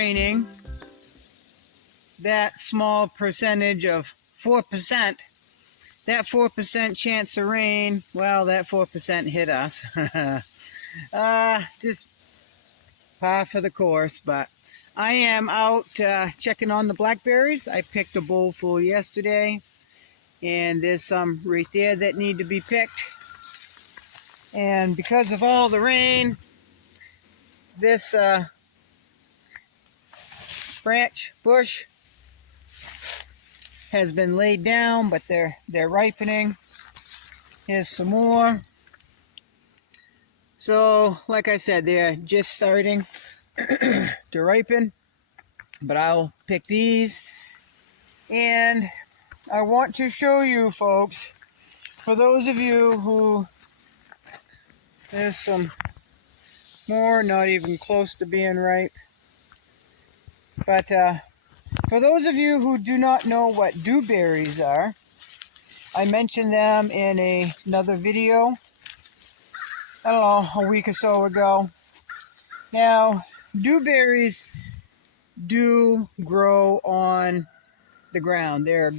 raining, that small percentage of 4%, that 4% chance of rain, well, that 4% hit us. Just par for the course, but I am out checking on the blackberries. I picked a bowl full yesterday, and there's some right there that need to be picked. And because of all the rain, this bush has been laid down, but they're ripening. Here's some more. So, like I said, they're just starting to ripen, but I'll pick these. And I want to show you folks, for those of you who, there's some more, not even close to being ripe. But for those of you who do not know what dewberries are, I mentioned them in another video, I don't know, a week or so ago. Now, dewberries do grow on the ground. They're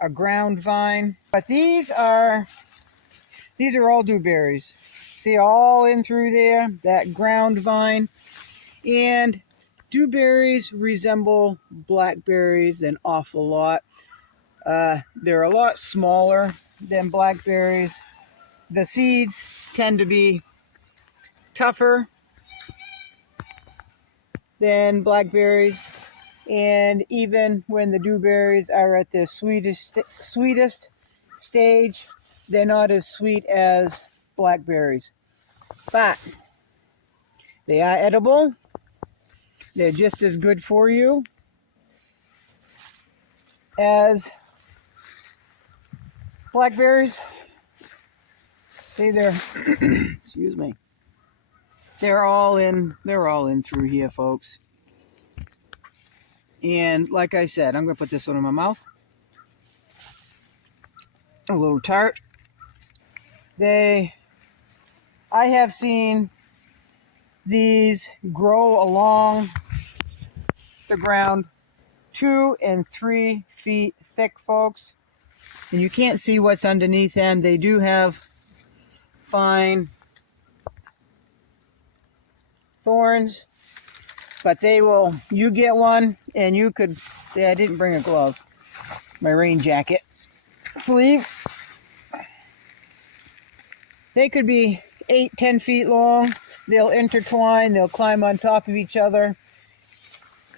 a ground vine, but these are all dewberries. See, all in through there, that ground vine. And dewberries resemble blackberries an awful lot. They're a lot smaller than blackberries. The seeds tend to be tougher than blackberries. And even when the dewberries are at their sweetest stage, they're not as sweet as blackberries. But they are edible. They're just as good for you as blackberries. See, they're excuse me. They're all in through here, folks. And like I said, I'm going to put this one in my mouth. A little tart. I have seen these grow along the ground 2 and 3 feet thick, folks. And you can't see what's underneath them. They do have fine thorns, but they will, you get one and you could say, I didn't bring a glove, my rain jacket sleeve. They could be 8-10 feet long. They'll intertwine, they'll climb on top of each other,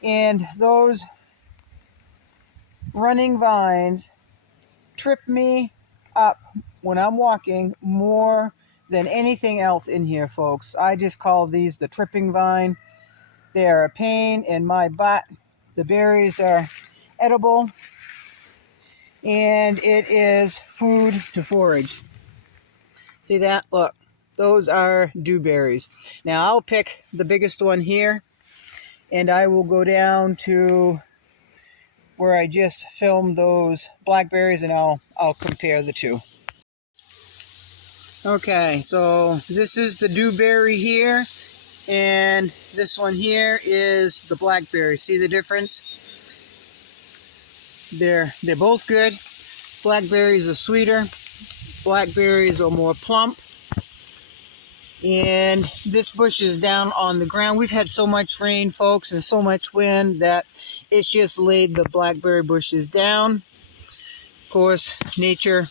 and those running vines trip me up when I'm walking more than anything else in here, folks. I just call these the tripping vine. They are a pain in my butt. The berries are edible, and it is food to forage. See that? Look, those are dewberries. Now I'll pick the biggest one here, and I will go down to where I just filmed those blackberries, and I'll compare the two. Okay, so this is the dewberry here, and this one here is the blackberry. See the difference? They're both good. Blackberries are sweeter. Blackberries are more plump. And this bush is down on the ground. We've had so much rain, folks, and so much wind that it's just laid the blackberry bushes down. Of course, nature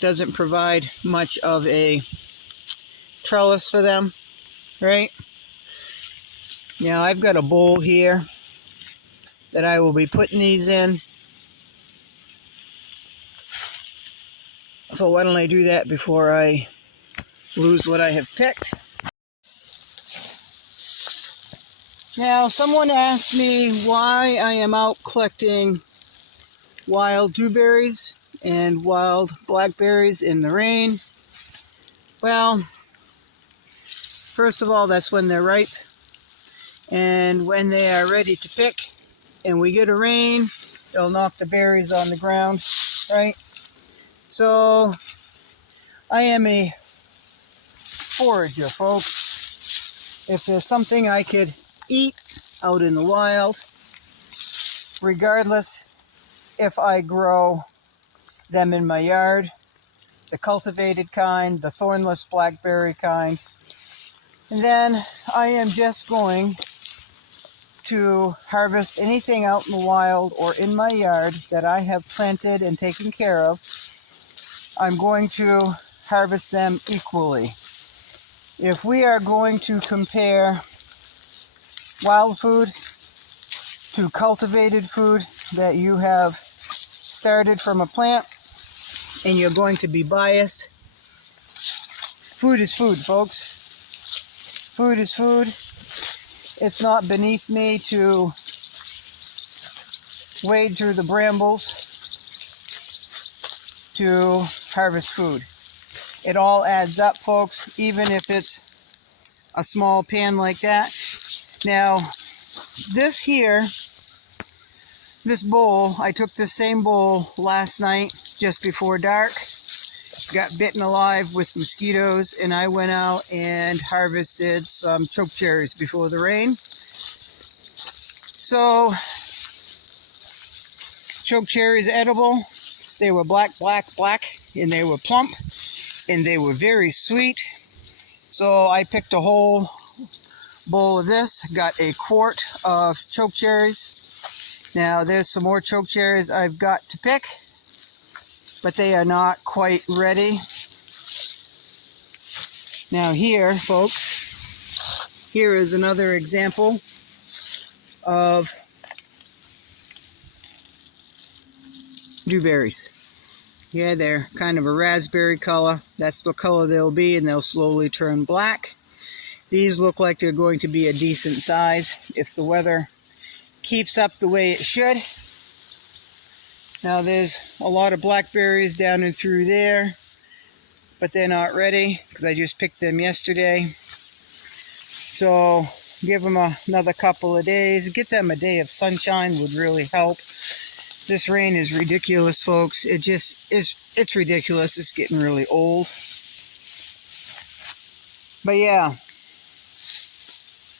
doesn't provide much of a trellis for them, right? Now I've got a bowl here that I will be putting these in. So why don't I do that before I lose what I have picked. Now, someone asked me why I am out collecting wild dewberries and wild blackberries in the rain. Well, first of all, that's when they're ripe. And when they are ready to pick and we get a rain, it'll knock the berries on the ground, right? So, I am a forager, folks. If there's something I could eat out in the wild, regardless if I grow them in my yard, the cultivated kind, the thornless blackberry kind. And then I am just going to harvest anything out in the wild or in my yard that I have planted and taken care of. I'm going to harvest them equally. If we are going to compare wild food to cultivated food that you have started from a plant, and you're going to be biased, food is food, folks. Food is food. It's not beneath me to wade through the brambles to harvest food. It all adds up, folks, even if it's a small pan like that. Now, this here, this bowl, I took this same bowl last night just before dark, got bitten alive with mosquitoes, and I went out and harvested some choke cherries before the rain. So, choke cherries edible. They were black, and they were plump, and they were very sweet. So I picked a whole bowl of this, got a quart of choke cherries. Now there's some more choke cherries I've got to pick, but they are not quite ready. Now here, folks, here is another example of dewberries. Yeah, they're kind of a raspberry color. That's the color they'll be, and they'll slowly turn black. These look like they're going to be a decent size if the weather keeps up the way it should. Now there's a lot of blackberries down and through there, but they're not ready because I just picked them yesterday. So give them another couple of days. Get them a day of sunshine would really help. This rain is ridiculous, folks. It just is, it's ridiculous. It's getting really old. But yeah,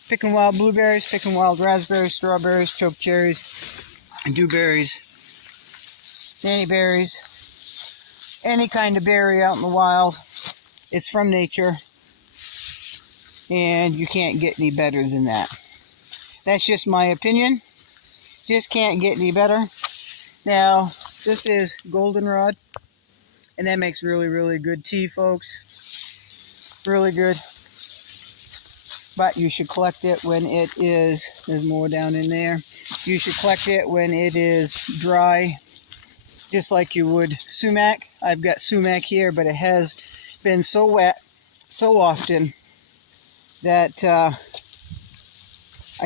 picking wild blueberries, picking wild raspberries, strawberries, choke cherries, dewberries, nanny berries, any kind of berry out in the wild. It's from nature, and you can't get any better than that. That's just my opinion. Just can't get any better. Now, this is goldenrod, and that makes really, really good tea, folks. Really good. But you should collect it when it is, there's more down in there. You should collect it when it is dry, just like you would sumac. I've got sumac here, but it has been so wet so often that I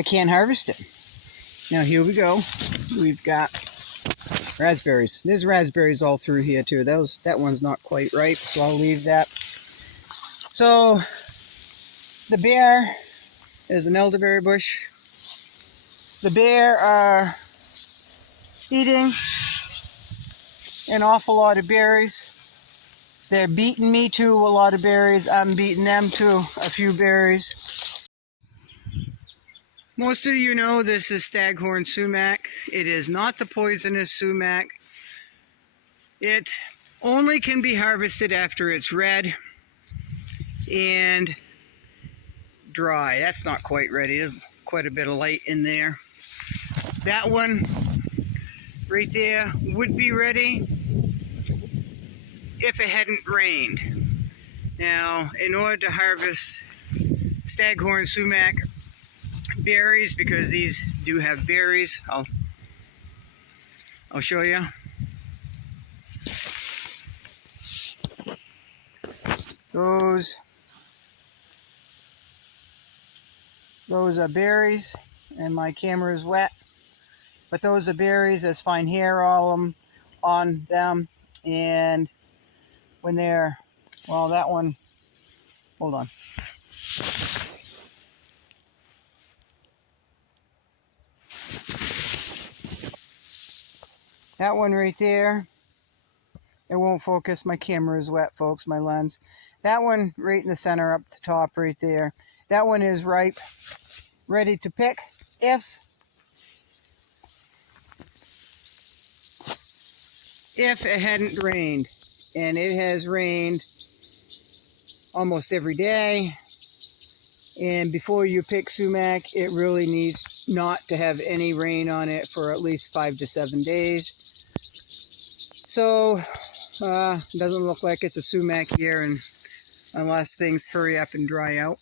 can't harvest it. Now here we go. We've got raspberries. There's raspberries all through here too. That one's not quite ripe, so I'll leave that. So the bear is an elderberry bush. The bear are eating an awful lot of berries. They're beating me to a lot of berries. I'm beating them to a few berries. Most of you know this is staghorn sumac. It is not the poisonous sumac. It only can be harvested after it's red and dry. That's not quite ready. There's quite a bit of light in there. That one right there would be ready if it hadn't rained. Now, in order to harvest staghorn sumac berries, because these do have berries, I'll show you. Those are berries, and my camera is wet. But those are berries. There's fine hair all on them, and when they're, well, that one, hold on. That one right there, it won't focus. My camera is wet, folks, my lens. That one right in the center up the top right there, that one is ripe, ready to pick. if it hadn't rained, and it has rained almost every day, and before you pick sumac, it really needs not to have any rain on it for at least 5 to 7 days. So doesn't look like it's a sumac year, and unless things hurry up and dry out.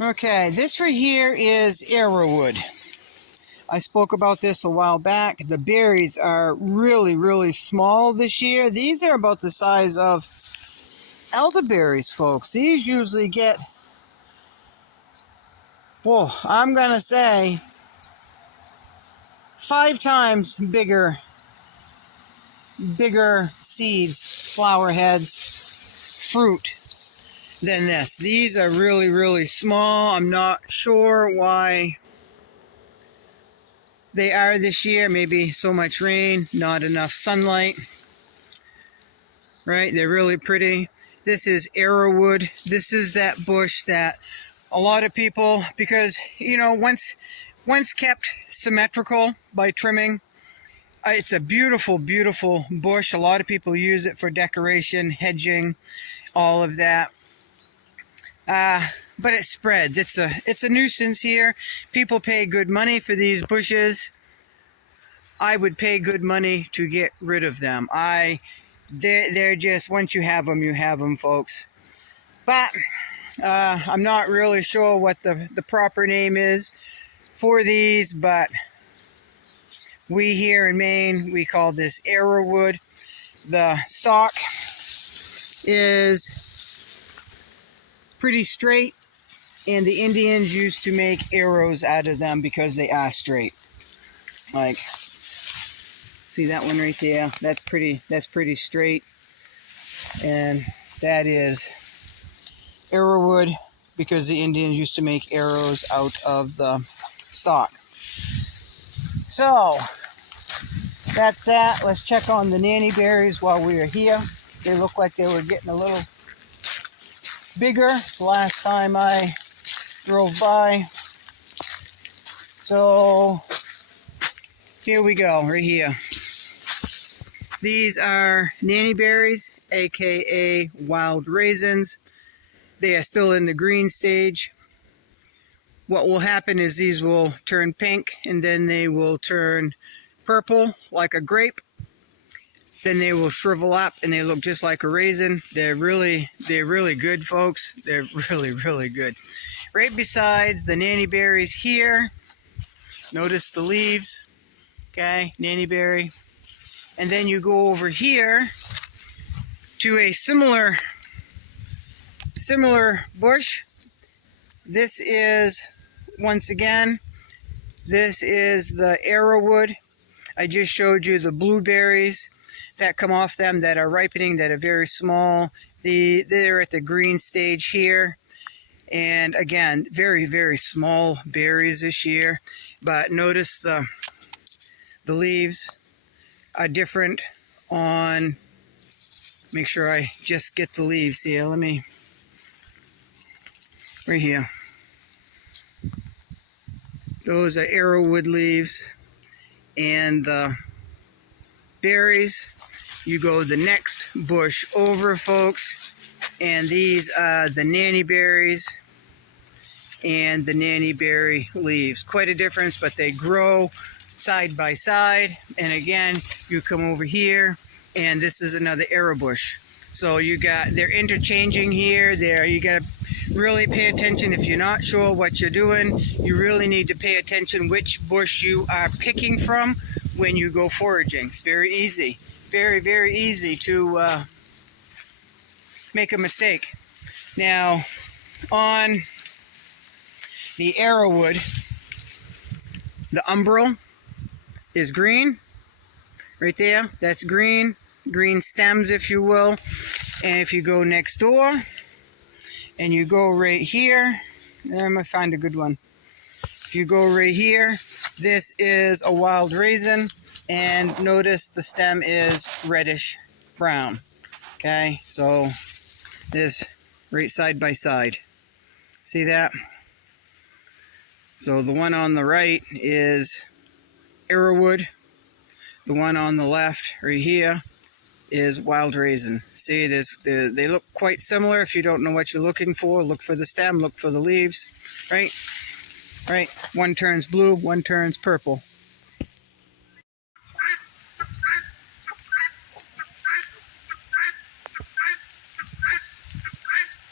Okay, this right here is Arrowwood. I spoke about this a while back. The berries are really, really small this year. These are about the size of elderberries, folks. These usually get, whoa, I'm going to say 5 times bigger seeds, flower heads, fruit than this. These are really, really small. I'm not sure why they are this year. Maybe so much rain, not enough sunlight. Right? They're really pretty. This is Arrowwood. This is that bush that a lot of people, because, you know, once kept symmetrical by trimming, it's a beautiful, beautiful bush. A lot of people use it for decoration, hedging, all of that. But it spreads. It's a nuisance here. People pay good money for these bushes. I would pay good money to get rid of them. They're just, once you have them, folks. But I'm not really sure what the proper name is for these, but we here in Maine, we call this Arrowwood. The stalk is pretty straight, and the Indians used to make arrows out of them because they are straight. Like, see that one right there? That's pretty straight. And that is Arrowwood because the Indians used to make arrows out of the stalk. So that's that. Let's check on the nanny berries while we are here. They look like they were getting a little bigger the last time I drove by. So here we go, right here. These are nanny berries, aka wild raisins. They are still in the green stage. What will happen is these will turn pink, and then they will turn purple like a grape. Then they will shrivel up and they look just like a raisin. They're really good, folks. They're really, really good. Right beside the nanny berries here, notice the leaves. Okay, nanny berry. And then you go over here to a similar bush. This is, once again, this is the Arrowwood. I just showed you the blueberries that come off them that are ripening, that are very small. They're at the green stage here. And again, very, very small berries this year. But notice the leaves are different on, make sure I just get the leaves here. Let me, right here. Those are Arrowwood leaves. And the berries, you go the next bush over, folks, and these are the nanny berries and the nanny berry leaves. Quite a difference, but they grow side by side. And again, you come over here, and this is another arrow bush. So they're interchanging here. You got to really pay attention. If you're not sure what you're doing, you really need to pay attention which bush you are picking from when you go foraging. It's very easy. Very, very easy to make a mistake. Now, on the Arrowwood, the umbral is green. Right there, that's green. Green stems, if you will. And if you go next door, and you go right here, I'm going to find a good one. If you go right here, this is a wild raisin. And notice the stem is reddish brown. Okay, so this right side by side. See that? So the one on the right is Arrowwood. The one on the left, right here, is wild raisin. See, they look quite similar. If you don't know what you're looking for, look for the stem, look for the leaves, right? Right? One turns blue, one turns purple.